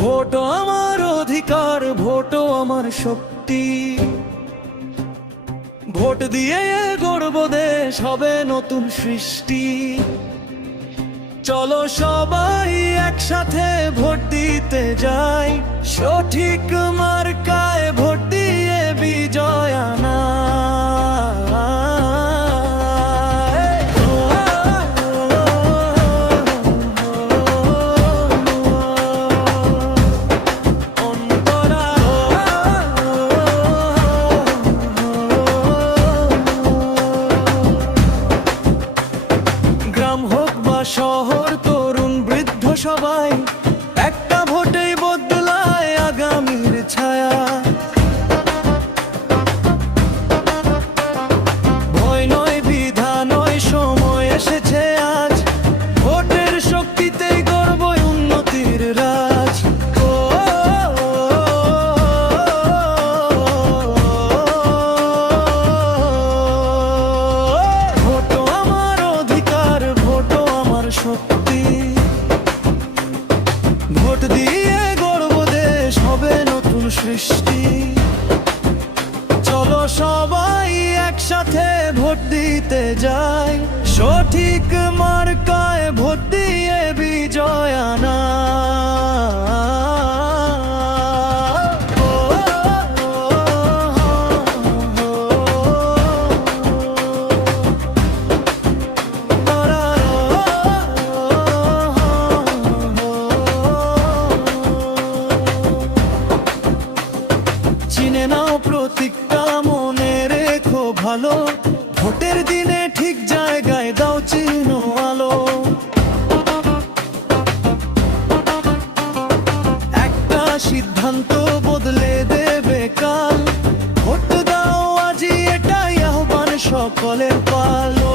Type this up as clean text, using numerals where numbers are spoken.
Vote আমার অধিকার, vote আমার শক্তি। ভোট দিয়ে গড়ব দেশ, হবে নতুন সৃষ্টি। চলো সবাই একসাথে ভোট দিতে যাই, সঠিক মার্কায় ভোট দিয়ে বিজয় আনা। শহর, তরুণ বৃদ্ধ সবাই একটা ভোটেই বদলায় আগামীর ছায়া। ভয় নয়, বিধা নয়, সময় এসেছে আজ। ভোটের শক্তিতেই গড়ব উন্নতির রাজ। ভোট আমার অধিকার, ভোট আমার শক্তি। ভোট দিয়ে গড়ব দেশ, হবে নতুন সৃষ্টি। চলো সবাই একসাথে ভোট দিতে যাই, সঠিক মার্কায় ভোট দিয়ে বিজয় আনা। চিনে নাও প্রতীকটা, মনে রেখো ভালো। ভোটের দিনে ঠিক জায়গায় দাও চিহ্ন আলো। একটা সিদ্ধান্ত বদলে দেবে কাল। ভোট দাও আজি, এটাই আহ্বান সকলের পালো।